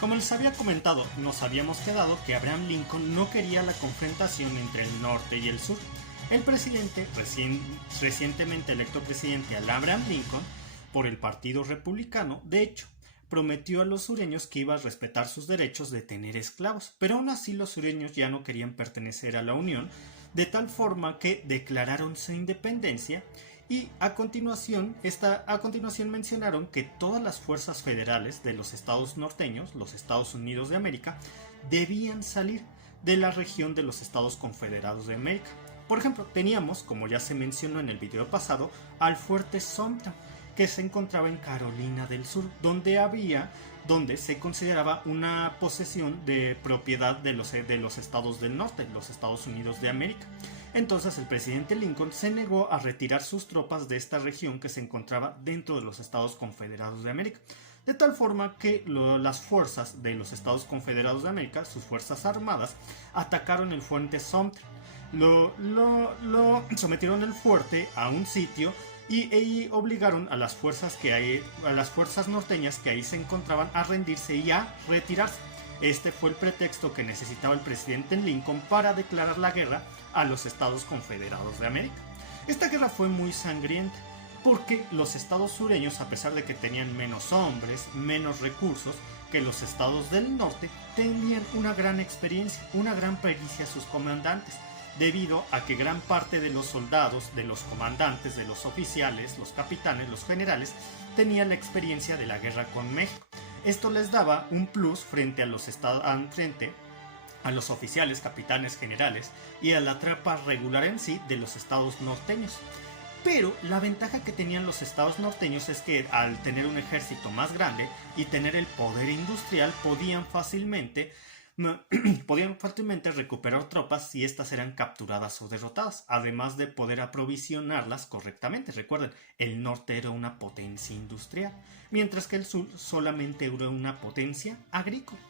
Como les había comentado, nos habíamos quedado que Abraham Lincoln no quería la confrontación entre el norte y el sur. El presidente, recientemente electo presidente Abraham Lincoln, por el Partido Republicano, de hecho, prometió a los sureños que iba a respetar sus derechos de tener esclavos, pero aún así los sureños ya no querían pertenecer a la Unión, de tal forma que declararon su independencia y a continuación mencionaron que todas las fuerzas federales de los estados norteños, los Estados Unidos de América, debían salir de la región de los Estados Confederados de América. Por ejemplo, teníamos, como ya se mencionó en el video pasado, al fuerte Sumter, que se encontraba en Carolina del Sur, donde se consideraba una posesión de propiedad de los estados del norte, los Estados Unidos de América. Entonces el presidente Lincoln se negó a retirar sus tropas de esta región que se encontraba dentro de los Estados Confederados de América, de tal forma que las fuerzas de los Estados Confederados de América, sus fuerzas armadas, atacaron el fuerte Sumter, lo sometieron el fuerte a un sitio y obligaron a las fuerzas norteñas que ahí se encontraban a rendirse y a retirarse. Este fue el pretexto que necesitaba el presidente Lincoln para declarar la guerra a los Estados Confederados de América. Esta guerra fue muy sangrienta porque los estados sureños, a pesar de que tenían menos hombres, menos recursos que los estados del norte, tenían una gran experiencia, una gran pericia sus comandantes, debido a que gran parte de los soldados, de los comandantes, de los oficiales, los capitanes, los generales, tenían la experiencia de la guerra con México. Esto les daba un plus frente a los oficiales, capitanes, generales y a la tropa regular en sí de los estados norteños. Pero la ventaja que tenían los estados norteños es que al tener un ejército más grande y tener el poder industrial podían fácilmente recuperar tropas si éstas eran capturadas o derrotadas, además de poder aprovisionarlas correctamente. Recuerden, el norte era una potencia industrial, mientras que el sur solamente era una potencia agrícola.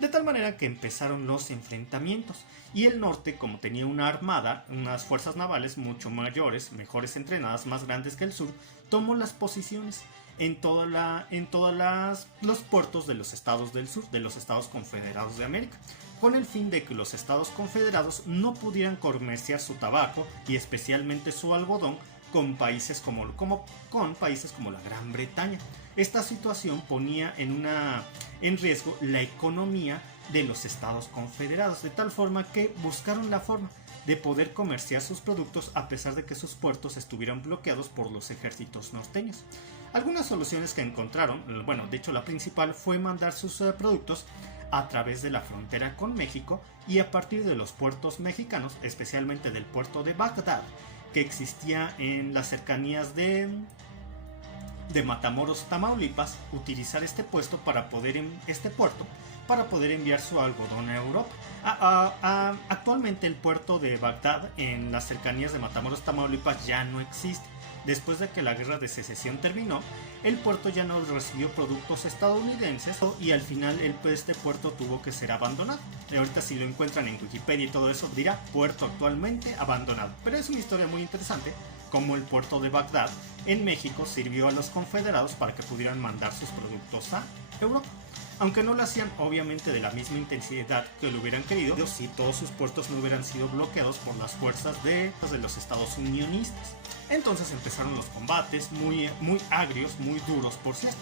De tal manera que empezaron los enfrentamientos, y el norte, como tenía una armada, unas fuerzas navales mucho mayores, mejores entrenadas, más grandes que el sur, tomó las posiciones en todos los puertos de los estados del sur, de los Estados Confederados de América, con el fin de que los estados confederados no pudieran comerciar su tabaco y especialmente su algodón con países como la Gran Bretaña. Esta situación ponía en riesgo la economía de los estados confederados, de tal forma que buscaron la forma de poder comerciar sus productos a pesar de que sus puertos estuvieran bloqueados por los ejércitos norteños. Algunas soluciones que encontraron, de hecho la principal fue mandar sus productos a través de la frontera con México y a partir de los puertos mexicanos, especialmente del puerto de Bagdad, que existía en las cercanías de Matamoros, Tamaulipas, utilizar este puerto para poder enviar su algodón a Europa. Actualmente el puerto de Bagdad en las cercanías de Matamoros, Tamaulipas ya no existe. Después de que la guerra de secesión terminó, el puerto ya no recibió productos estadounidenses y al final este puerto tuvo que ser abandonado. Y ahorita si lo encuentran en Wikipedia y todo eso dirá puerto actualmente abandonado. Pero es una historia muy interesante cómo el puerto de Bagdad en México sirvió a los confederados para que pudieran mandar sus productos a Europa. Aunque no lo hacían obviamente de la misma intensidad que lo hubieran querido si todos sus puertos no hubieran sido bloqueados por las fuerzas de los Estados unionistas. Entonces empezaron los combates muy agrios, muy duros por cierto.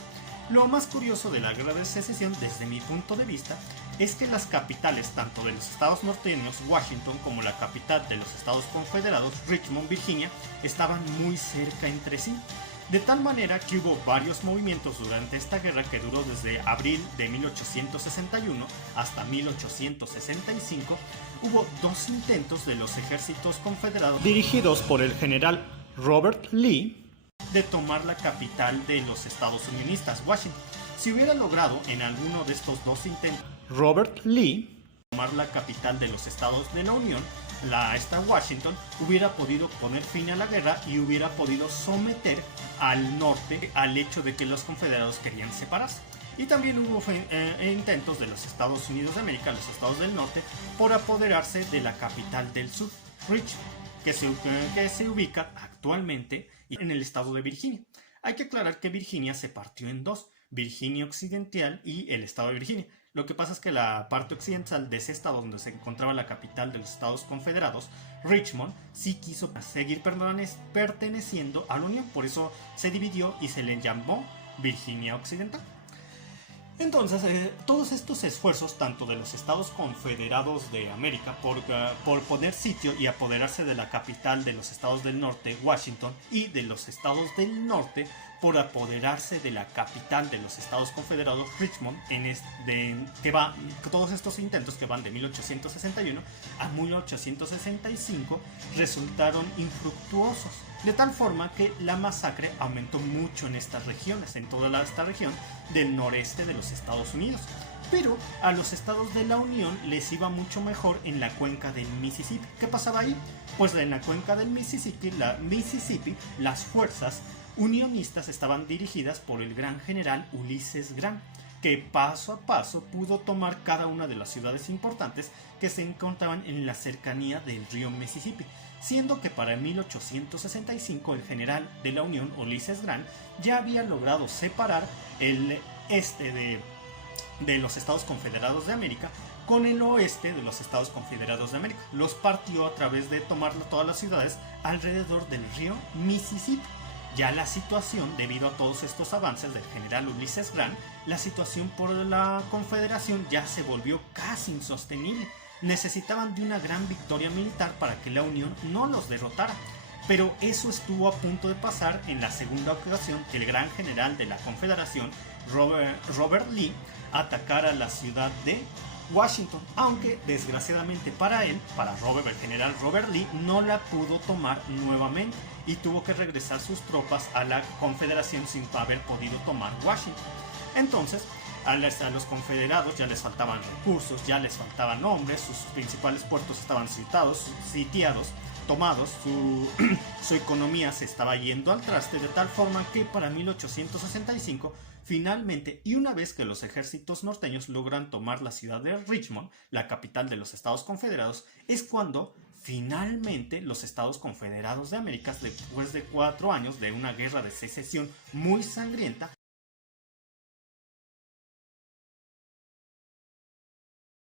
Lo más curioso de la guerra de secesión desde mi punto de vista es que las capitales tanto de los estados norteños, Washington, como la capital de los Estados Confederados, Richmond, Virginia, estaban muy cerca entre sí. De tal manera que hubo varios movimientos durante esta guerra que duró desde abril de 1861 hasta 1865. Hubo dos intentos de los ejércitos confederados dirigidos por el general Robert Lee de tomar la capital de los Estados unionistas, Washington. Si hubiera logrado en alguno de estos dos intentos Robert Lee tomar la capital de los estados de la Unión, Washington hubiera podido poner fin a la guerra y hubiera podido someter al norte al hecho de que los confederados querían separarse. Y también hubo intentos de los Estados Unidos de América, los estados del norte, por apoderarse de la capital del sur, Richmond, que se ubica actualmente en el estado de Virginia. Hay que aclarar que Virginia se partió en dos. Virginia Occidental y el estado de Virginia. Lo que pasa es que la parte occidental de ese estado, donde se encontraba la capital de los Estados Confederados, Richmond, sí quiso seguir perteneciendo a la Unión. Por eso se dividió y se le llamó Virginia Occidental. Entonces, todos estos esfuerzos, tanto de los Estados Confederados de América por poner sitio y apoderarse de la capital de los Estados del Norte, Washington, y de los Estados del Norte por apoderarse de la capital de los Estados Confederados, Richmond, todos estos intentos que van de 1861 a 1865 resultaron infructuosos, de tal forma que la masacre aumentó mucho en estas regiones, en toda esta región del noreste de los Estados Unidos. Pero a los estados de la Unión les iba mucho mejor en la cuenca del Mississippi. ¿Qué pasaba ahí? Pues en la cuenca del Mississippi, las fuerzas unionistas estaban dirigidas por el gran general Ulysses Grant, que paso a paso pudo tomar cada una de las ciudades importantes que se encontraban en la cercanía del río Mississippi, siendo que para 1865 el general de la Unión, Ulysses Grant, ya había logrado separar el este de los Estados Confederados de América con el oeste de los Estados Confederados de América. Los partió a través de tomar todas las ciudades alrededor del río Mississippi. Ya la situación, debido a todos estos avances del general Ulysses Grant, la situación por la Confederación ya se volvió casi insostenible. Necesitaban de una gran victoria militar para que la Unión no los derrotara. Pero eso estuvo a punto de pasar en la segunda ocasión que el gran general de la Confederación, Robert Lee, atacara la ciudad de Washington, aunque desgraciadamente para él, el general Robert Lee, no la pudo tomar nuevamente y tuvo que regresar sus tropas a la Confederación sin haber podido tomar Washington. Entonces, a los confederados ya les faltaban recursos, ya les faltaban hombres, sus principales puertos estaban sitiados, tomados, su economía se estaba yendo al traste, de tal forma que para 1865 finalmente, y una vez que los ejércitos norteños logran tomar la ciudad de Richmond, la capital de los Estados Confederados, es cuando finalmente los Estados Confederados de América, después de 4 años de una guerra de secesión muy sangrienta,